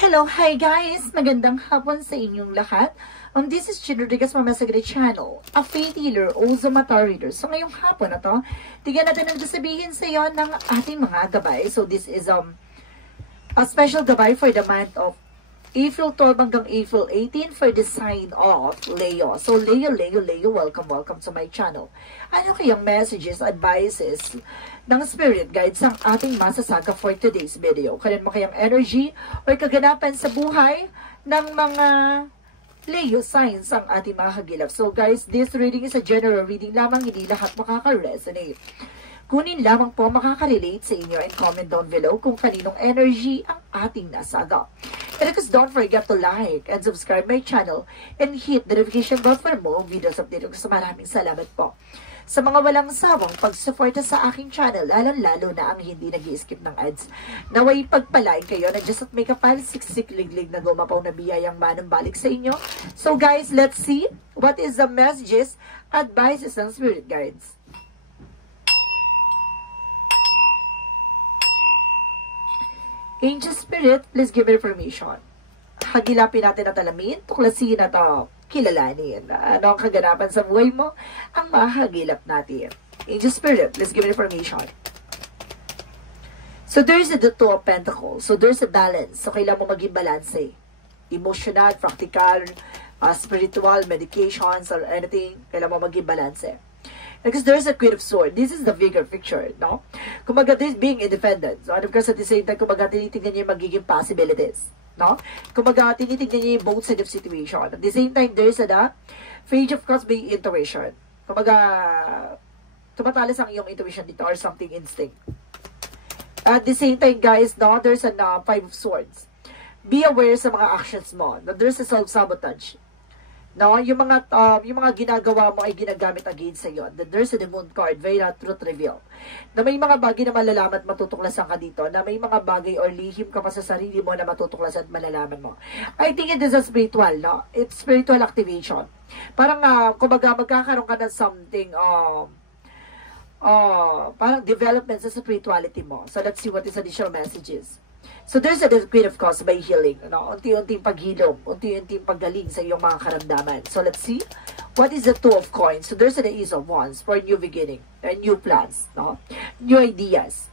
Hello, hi guys! Magandang hapon sa inyong lahat. This is Chin Rodriguez from Masagre Channel, a faith healer, also mata reader. So ngayong hapon na to, tignan natin ang sabihin sa iyo ng ating mga gabay. So this is a special gabay for the month of April 12 hanggang April 18 for the sign of Leo. So Leo, welcome to my channel. Ano kayang messages, advices ng spirit guides ang ating masasaga for today's video? Kanin mo kayang energy or kaganapan sa buhay ng mga Leo signs ang ating mga hagilap. So guys, this reading is a general reading lamang, hindi lahat makaka-resonate. Kunin lamang po makaka-relate sa inyo and comment down below kung kaninong energy ang ating nasaga. And of course, don't forget to like and subscribe my channel and hit the notification bell for more videos update. Maraming salamat po sa mga walang sawang pagsuporta sa aking channel, lalo na ang hindi nag-i-skip ng ads. Naway pagpalain kayo na just at may kapal, siksik-liglig na gumapaw na biyayang manumbalik sa inyo. So guys, let's see what is the messages, advices ng spirit guides. Angel Spirit, please give information. Hagilapin natin at alamin, tuklasin at kilalanin. Ano ang kaganapan sa buhay mo? Ang mahagilap natin. Angel Spirit, please give information. So there's the Two of Pentacles. So there's a balance. So kailangan mo maging balance. Emotional, practical, spiritual, medications, or anything. Kailangan mo maging balance. Because there's a Queen of Swords. This is the bigger picture, no? Kumbaga, this being independent. So, and of course, at the same time, kumbaga, tinitignan niya yung magiging possibilities, no? Kumbaga, tinitignan niya yung both side of situation. At the same time, there's the Page of Cups being intuition. Kumbaga, tumatalas ang iyong intuition dito or something instinct. At the same time, guys, no, there's a Five of Swords. Be aware sa mga actions mo. No? There's a self-sabotage. No, yung mga ginagawa mo ay ginagamit against sa iyo. There's the Moon card, very truth reveal. Na may mga bagay na malalaman at matutuklasan ka dito, na may mga bagay or lihim ka pa sa sarili mo na matutuklasan at malalaman mo. I think it is a spiritual, no? It's spiritual activation. Parang, kumbaga, magkakaroon ka ng something, parang development sa spirituality mo. So, let's see what is additional messages. So, there's a Queen of Cups by healing. No? Unti-unting paghilom, unti-unting paggaling sa iyong mga karamdaman. So, let's see. What is the Two of Coins? So, there's the Ace of Wands for new beginning and new plans. No? New ideas.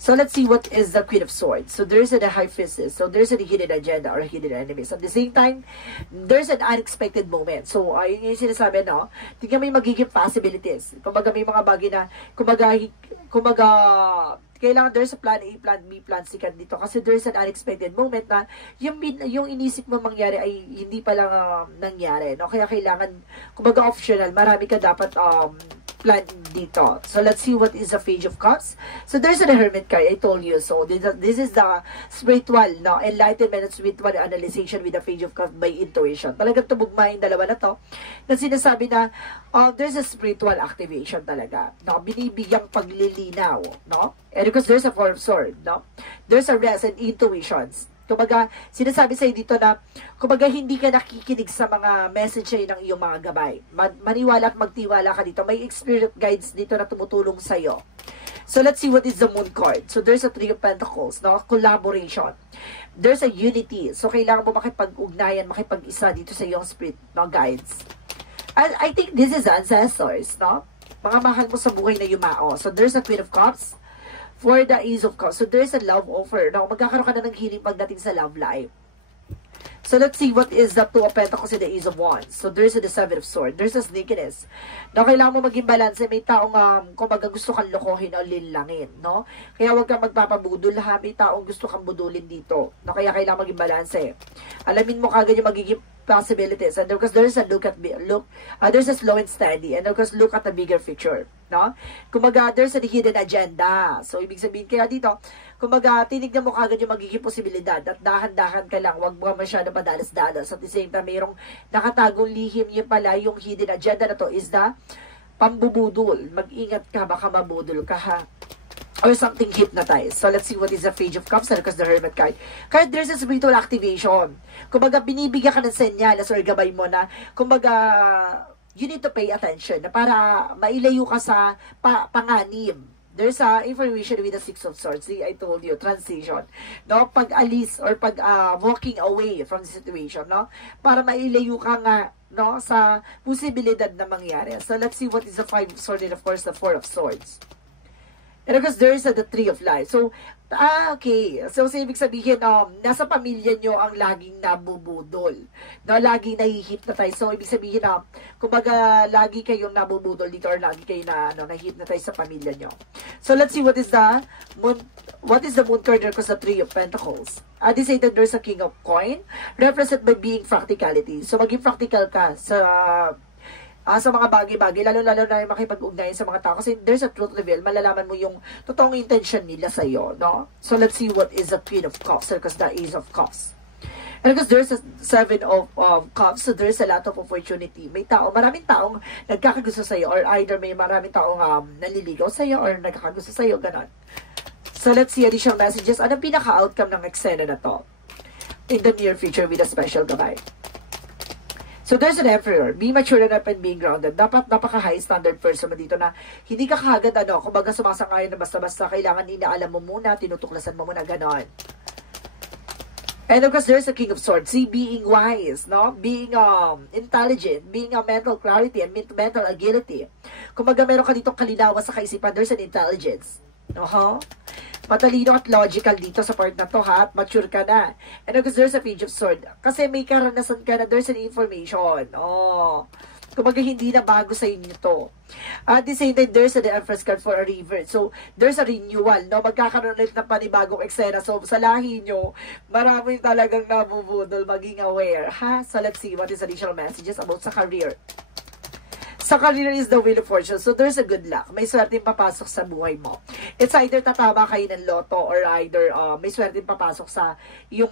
So, let's see what is the Queen of Swords. So, there's the High Priestess. So, there's a hidden agenda or hidden enemies. At the same time, there's an unexpected moment. So, ayun yung sinasabi, no? Tingnan mo yung magiging possibilities. Kumbaga, may mga bagay na, kumbaga, kailangan there's a plan A, plan B, plan C ka dito. Kasi there's an unexpected moment na yung inisip mo mangyari ay hindi pa lang nangyari. No? Kaya kailangan, kumbaga optional, marami ka dapat plan dito. So, let's see what is the Page of Cups. So, there's the Hermit card. I told you. So, this is the spiritual, no? Enlightenment and spiritual analyzation with the Page of Cups by intuition. Talagang tumugma yung dalawa na to. Na sinasabi na, there's a spiritual activation talaga. No? Binibigyang paglilinaw, no? And because there's a Four of Swords, no? There's a rest and intuitions. Kumbaga, sinasabi sa'yo dito na, kumbaga, hindi ka nakikinig sa mga message ng iyong mga gabay. Maniwala at magtiwala ka dito. May spirit guides dito na tumutulong sa'yo. So, let's see what is the Moon card. So, there's a Three of Pentacles, no? Collaboration. There's a unity. So, kailangan mo makipag-ugnayan, makipag-isa dito sa iyong spirit, no? Guides. I think this is ancestors, no? Mga mahal mo sa buhay na yumao. So, there's a Queen of Cups. For the Ace of Cups. So, there's a love offer. Now, magkakaroon ka na ng healing pagdating sa love life. So, let's see what is the Two of Pentacles and the Ace of Wands. So, there's the Seven of Swords. There's a sneakiness. Now, kailangan mo maging balance. May taong, kumbaga, gusto kang lokohin o linlangin, no? Kaya huwag kang magpapabudol, ha? May taong gusto kang budulin dito. No? Kaya kailangan maging balance, Alamin mo kagad yung magiging possibilities. And of course, there's a there's a slow and steady. And of course, look at the bigger picture, no? Kumbaga, there's a hidden agenda. So, ibig sabihin kaya dito, kumbaga, tinignan mo kagad yung magiging posibilidad at dahan-dahan ka lang, wag mo masyado madalas-dalas. At the same time, mayroong nakatagong lihim yun pala, yung hidden agenda na to is the pambubudol. Mag-ingat ka, baka mabudol ka, ha? Or something hypnotized. So, let's see what is the Page of Cups because the Hermit card. Kaya there's a spiritual activation. Kumbaga, binibigyan ka ng senyales or gabay mo na, kumbaga, you need to pay attention na para mailayo ka sa panganib. there's a information with the Six of Swords. See, I told you, transition. No? Pag-alis or walking away from the situation, no? Para mailayo ka nga, no? Sa posibilidad na mangyari. So, let's see what is the Five of Swords and of course the Four of Swords. And of course, there's the Three of Life. So, okay. So, ibig sabihin, nasa pamilya nyo ang laging nabubudol. No, laging nahi-hypnotize. So, ibig sabihin, kumbaga, lagi kayong nabubudol dito or lagi kayo na, nahi-hypnotize sa pamilya nyo. So, let's see what is the moon card because the Three of Pentacles. They say that there's a King of Coin, represented by being practicality. So, maging practical ka sa mga bagay-bagay, lalo-lalo na makipag-ugnayan sa mga tao. Kasi there's a truth reveal, malalaman mo yung totoong intention nila sa'yo, no? So, let's see what is the Queen of Cups, because the Ace of Cups. And because there's a Seven of Cups, so there's a lot of opportunity. Maraming taong nagkakagusto sa'yo, or either may maraming taong naliligaw sa'yo, or nagkakagusto sa'yo, ganon. So, let's see additional messages. Anong pinaka-outcome ng eksena na to? In the near future with a special gabay. So, there's an Emperor. Be mature enough and being grounded. Dapat napaka-high standard person mo dito na hindi ka kagad, kumbaga sumasangayon na basta-basta. Kailangan inaalam mo muna, tinutuklasan mo muna, ganon. And of course, there's a King of Swords. See, being wise, no? Being intelligent, being a mental clarity and mental agility. Kumbaga, meron ka ditong kalinawan sa kaisipan, there's an intelligence. Matalino at logical dito sa part na to, ha? At mature ka na. And because there's a Page of Sword. Kasi may karanasan ka na, there's an information. Kumbaga, hindi na bago sa inyo to. At the same time, there's the Empress card for a river. So, there's a renewal, no? Magkakaroon ulit ng panibagong eksena. So, sa lahi nyo, marami talagang nabubudol, maging aware, ha? So, let's see what is additional messages about sa career. Sa career is the Wheel of Fortune. So, there's a good luck. May swerteng papasok sa buhay mo. It's either tatama kayo ng loto or either may swerteng papasok sa yung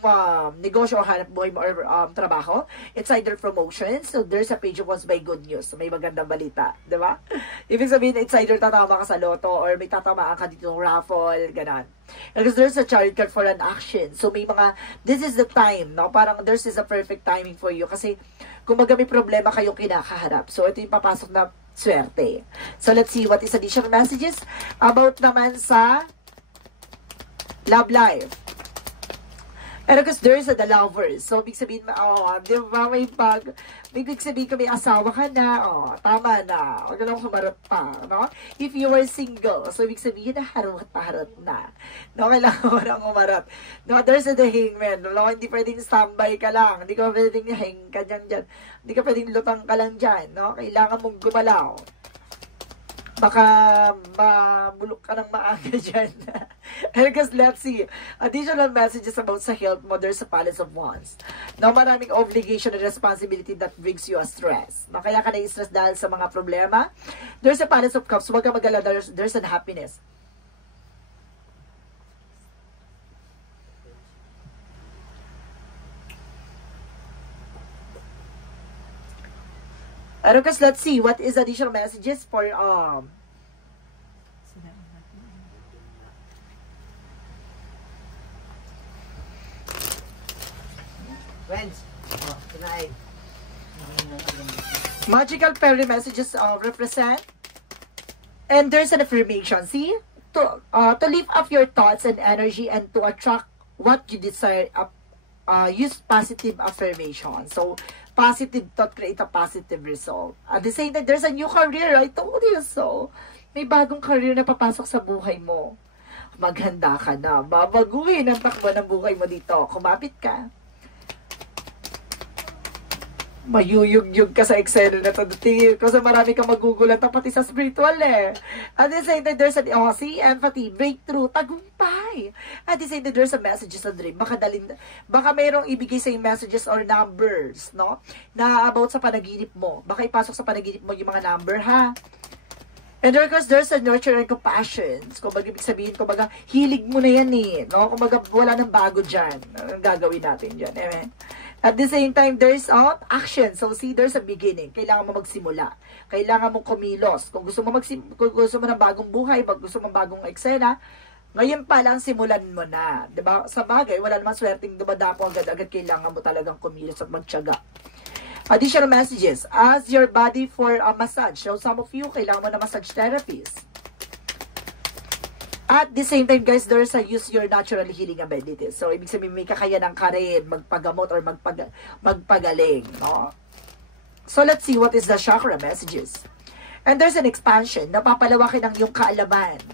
negosyo o hanap buhay mo or trabaho. It's either promotion. So, there's a Page of Wands by good news. May magandang balita. Diba? Ibig sabihin, it's either tatama ka sa loto or may tatamaan ka dito ng raffle. Ganon. Because there's a Chariot card for an action. So, may mga, this is the time, no? Parang this is a perfect timing for you. Kasi, kumbaga may problema kayong kinakaharap. So, ito yung papasok na swerte. So, let's see what is additional messages about naman sa love life. And because there's the lovers. So, ibig sabihin, di ba, ibig sabihin ko may asawa ka na, tama na. Huwag ka lang humarap pa, no? If you were single, so ibig sabihin na harap na. No, kailangan mo nang humarap. No, there's the hangman. No, hindi pwedeng standby ka lang. Hindi ka pwedeng hang ka dyan. Hindi ka pwedeng lutang ka lang dyan, no? Kailangan mong gumalaw. Baka mabulok ka ng maaga dyan. And because let's see, additional messages about sa health mo, there's a Palace of Wands. No, maraming obligation and responsibility that brings you a stress. No, kaya ka na-stress dahil sa mga problema. There's a Palace of Cups. Huwag ka mag-alala, there's an happiness. And of course, let's see what is additional messages for friends. Tonight. Magical fairy messages represent. And there's an affirmation. See, to lift up your thoughts and energy and to attract what you desire. Use positive affirmation. So, positive thought create a positive result. At the same time, there's a new career. I told you so. May bagong career na papasok sa buhay mo. Maghanda ka na. Babaguhin ang takbo ng buhay mo dito. Kumapit ka. Mayuyug-yug ka sa Excel na to. Kasi marami kang magugulan pati sa spiritual eh. At the same time, there's an empathy, breakthrough, tagumpay. At the same time, there's a messages sa dream. Baka mayroong ibigay sa yung messages or numbers, no? Na about sa panaginip mo. Baka ipasok sa panaginip mo yung mga number, ha? And of course, there's a nurture and compassion. Kumbaga, ibig sabihin, kumbaga, hilig mo na yan eh. No? Kumbaga, wala nang bago dyan. Ang gagawin natin dyan. Amen. At the same time, there's action. So, see, there's a beginning. Kailangan mo magsimula. Kailangan mo kumilos. Kung gusto mo ng bagong buhay, gusto mo bagong eksena, ngayon pa lang simulan mo na. Diba? Sa bagay, wala naman swerteng dumadapo agad-agad. Kailangan mo talagang kumilos at magtiyaga. Additional messages. Ask your body for a massage. So, some of you, kailangan mo na massage therapist. At the same time, guys, there's a use your natural healing abilities. So, ibig sabihin, may kakayanan ka rin magpagamot or magpagaling, no? So, let's see what is the chakra messages. And there's an expansion. Napapalawakin ang iyong kaalaman.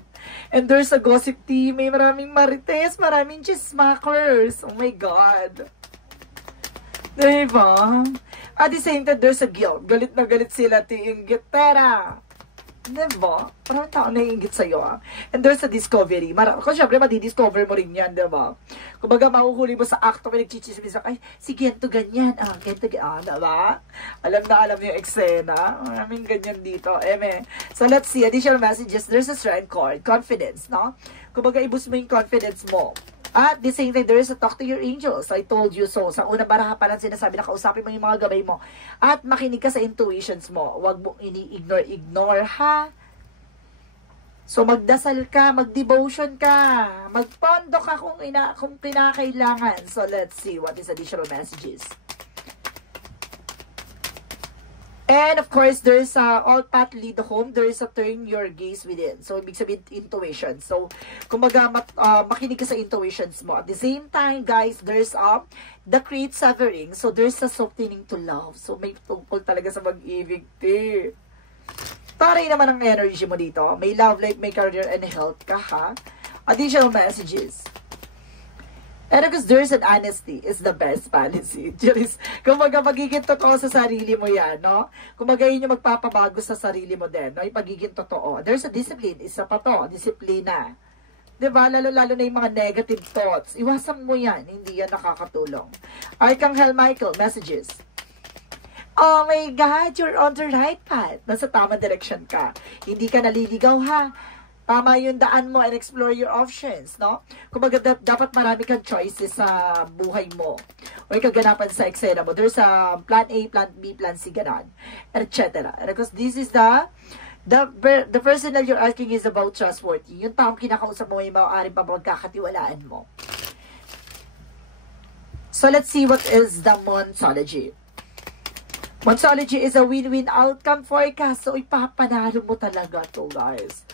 And there's a gossip team. May maraming marites, maraming chismakers. Oh my God. Diba? At the same time, there's a guilt. Galit na galit sila, Tinggitera. Diba? Maraming tao naiingit sa'yo, ah. And there's a discovery. Kung syempre, madidiscover mo rin yan, diba? Kumbaga, mahuhuli mo sa acto, may nagchichismis ka, ay, si Gento ganyan, Gento ganyan, diba? Alam na alam yung eksena. Maraming ganyan dito. So, let's see. Additional messages. There's a strength card. Confidence, no? Kumbaga, ibus mo yung confidence mo. At the same time, there is a talk to your angels. I told you so. Sa unang baraha pa lang sinasabi na kausapin mo yung mga gabay mo. At makinig ka sa intuitions mo. Huwag mong ini-ignore, ha? So, magdasal ka, mag-devotion ka, magpondo ka kung kinakailangan. So, let's see what is additional messages. And of course, there is a all path lead home. There is a turn your gaze within. So, ibig sabihin, intuition. So, kumbaga, makinig ka sa intuitions mo. At the same time, guys, there's the create suffering. So, there's a softening to love. So, may tungkol talaga sa mag-ibig. Taray naman ang energy mo dito. May love life, may career, and health ka, ha? Additional messages. And because there's an honesty is the best policy. Kumbaga, magiging totoo sa sarili mo yan, no? Kumbaga, yun yung magpapabago sa sarili mo din, no? Yung pagiging totoo. There's a discipline. Isa pa to, disiplina. Diba? Lalo-lalo na yung mga negative thoughts. Iwasan mo yan. Hindi yan nakakatulong. Archangel Michael, messages. Oh my God, you're on the right path. Nasa tama direction ka. Hindi ka naliligaw, ha? Tama yung daan mo and explore your options, no? Kumbaga, dapat marami kang choices sa buhay mo. O yung kaganapan sa eksena mo. There's a plan A, plan B, plan C, ganon. Etc. Because this is the person that you're asking is about trustworthy. Yung taong kinakausap mo ay maaaring pa magkakatiwalaan mo. So, let's see what is the Monsology. Monsology is a win-win outcome forecast. So, ipapanalo mo talaga to, guys.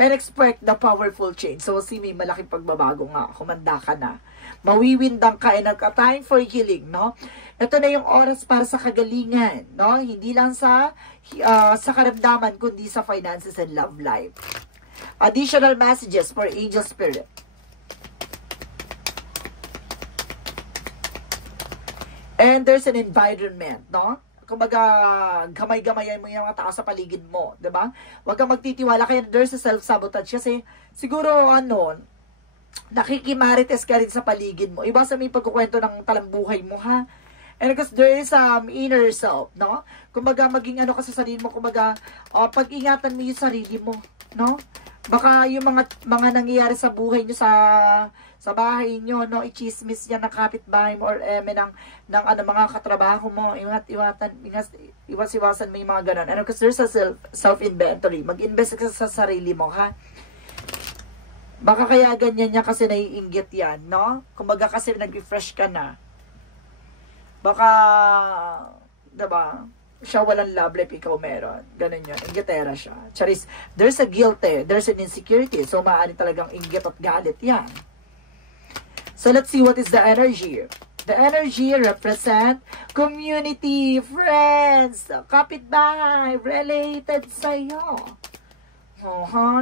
And expect the powerful change. So, may malaking pagbabago nga. Kumanda ka na. Mawiwindang ka and nagka-time for healing, no? Ito na yung oras para sa kagalingan, no? Hindi lang sa karamdaman, kundi sa finances and love life. Additional messages for angel spirit. And there's an environment, no? Kumbaga, gamay-gamayan mo yung mga tao sa paligid mo, diba? Huwag kang magtitiwala, kaya there's a self-sabotage kasi siguro, nakikimarites ka rin sa paligid mo. Iba sa may pagkukwento ng talambuhay mo, ha? And because there is inner self, no? Kumbaga, maging ka sa sarili mo, kumbaga, pag-ingatan mo yung sarili mo, no? Baka yung mga nangyayari sa buhay nyo sa bahay nyo, no, i-chismis yan ng kapitbahay mo or ng mga katrabaho mo, iwas-iwasan mo yung mga ganun. And because there's a self-inventory, mag-invest ka sa sarili mo, ha? Baka kaya ganyan niya kasi naiinggit yan, no? Kumbaga kasi nag-refresh ka na. Baka, diba? Siya walang love life, ikaw meron. Ganun yun. Inggitera siya. Charis, there's a guilt there's an insecurity. So, maaari talagang inggit at galit yan. So, let's see what is the energy. The energy represent community, friends, kapitbahay, related sa'yo.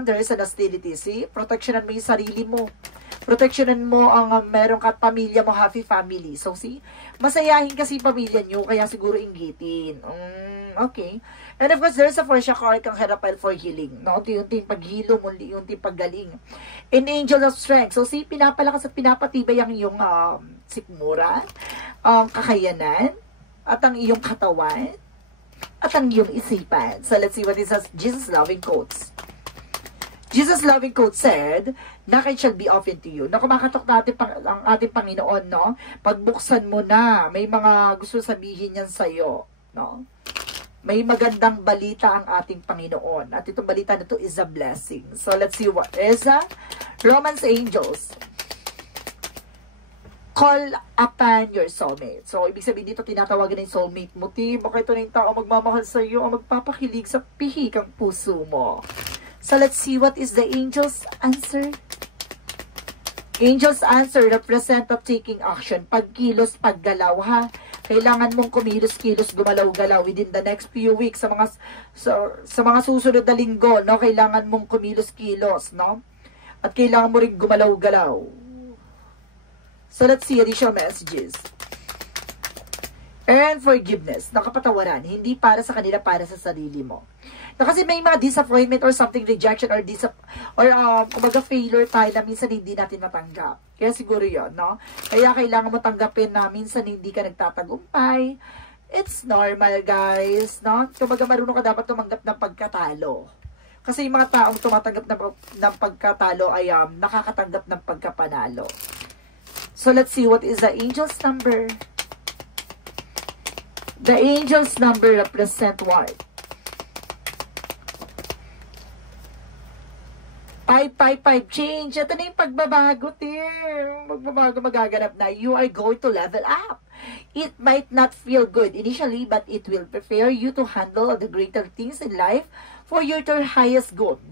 There is an hostility. See? Protectionan mo yung sarili mo. Protectionan mo ang meron ka pamilya mo, happy family. So, see? Masayahin kasi pamilya nyo, kaya siguro inggitin. Okay. And of course, there's a for Shakar kang Herapel for healing. No? Unti-unting paghilo mo, unti-unting paggaling. And angel of strength. So, see, pinapalakas at pinapatibay ang iyong sikmura, ang kakayanan, at ang iyong katawan, at ang iyong isipan. So, let's see what is Jesus' loving quotes. Jesus' loving quote said, "Knock it shall be open to you." Na kumakatok natin ang ating Panginoon, no? Pagbuksan mo na, may mga gusto sabihin yan sa'yo, no? May magandang balita ang ating Panginoon. At itong balita na ito is a blessing. So, let's see what is Romance Angels. Call upon your soulmate. So, ibig sabihin dito, tinatawagan ng soulmate mo. Baka ito na yung tao magmamahal sa iyo o magpapakilig sa pihikang puso mo. So, let's see what is the angel's answer. Angel's answer represent of taking action. Pagkilos, paggalaw, ha? Kailangan mong kumilos-kilos, gumalaw-galaw within the next few weeks sa mga susunod na linggo, no? Kailangan mong kumilos-kilos, no? At kailangan mo rin gumalaw-galaw. So let's see additional messages. And forgiveness, nakapatawaran, hindi para sa kanila, para sa sarili mo. Na kasi may mga disappointment or something, rejection or kumbaga failure tayo na minsan hindi natin matanggap. Kaya siguro yun, no? Kaya kailangan mo tanggapin na minsan hindi ka nagtatagumpay. It's normal, guys, no? Kumbaga marunong ka dapat tumanggap ng pagkatalo. Kasi yung mga taong tumatanggap ng pagkatalo ay nakakatanggap ng pagkapanalo. So let's see what is the angel's number. The angel's number represent what? 555 change. Ito na yung pagbabago, dear. Magbabago, magaganap na. You are going to level up. It might not feel good initially, but it will prepare you to handle the greater things in life for your highest goal.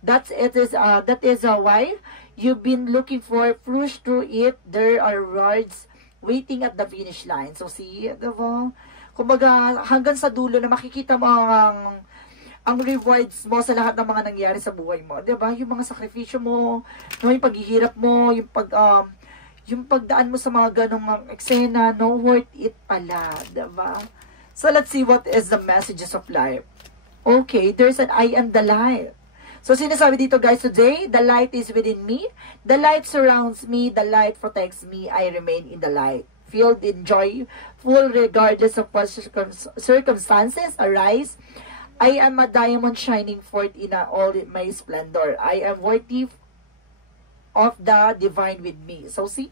That is why you've been looking for. Push through it. There are rewards waiting at the finish line. So, see, diba? Kumbaga, hanggang sa dulo na makikita mo ang rewards mo sa lahat ng mga nangyari sa buhay mo. 'Di ba? Yung mga sakripisyo mo, no, yung paghihirap mo, yung pagdaan mo sa mga ganong eksena, no, worth it pala, 'di ba? So let's see what is the messages of life. Okay, there's an I am the light. So sinasabi dito, guys, today, the light is within me. The light surrounds me. The light protects me. I remain in the light. Filled in joy, full regardless of what circumstances arise. I am a diamond shining forth in all my splendor. I am worthy of the divine with me. So see,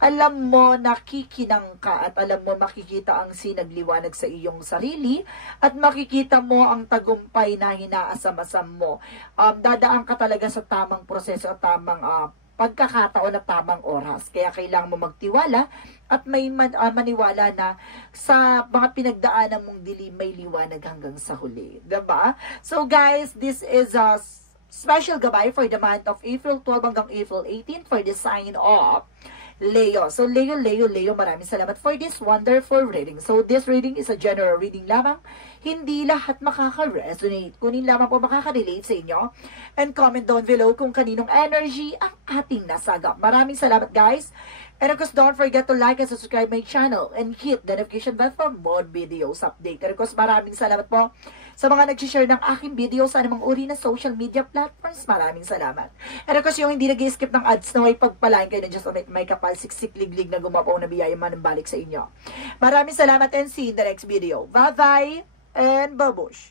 alam mo, nakikinang ka at alam mo, makikita ang sinagliwanag sa iyong sarili at makikita mo ang tagumpay na hinaasam-asam mo. Dadaan ka talaga sa tamang proseso at tamang pagkakataon at tamang oras. Kaya kailangan mo magtiwala at may maniwala na sa mga pinagdaanan mong dilim may liwanag hanggang sa huli. Diba? So guys, this is a special gabay for the month of April 12 hanggang April 18 for the sign of Leo. So Leo, maraming salamat for this wonderful reading. So this reading is a general reading lamang. Hindi lahat makaka-resonate. Kunin lamang po makaka-relate sa inyo. And comment down below kung kaninong energy ang ating nasagap. Maraming salamat, guys. And of course, don't forget to like and subscribe my channel and hit the notification bell for more videos update. And of course, maraming salamat po sa mga nag-share ng aking video sa anumang uri na social media platforms. Maraming salamat. And of course, yung hindi nag-skip ng ads na may pagpalain kayo na just may kapal, siksik, liglig na gumapaw na biyaya manambalik sa inyo. Maraming salamat and see you in the next video. Bye-bye and babush!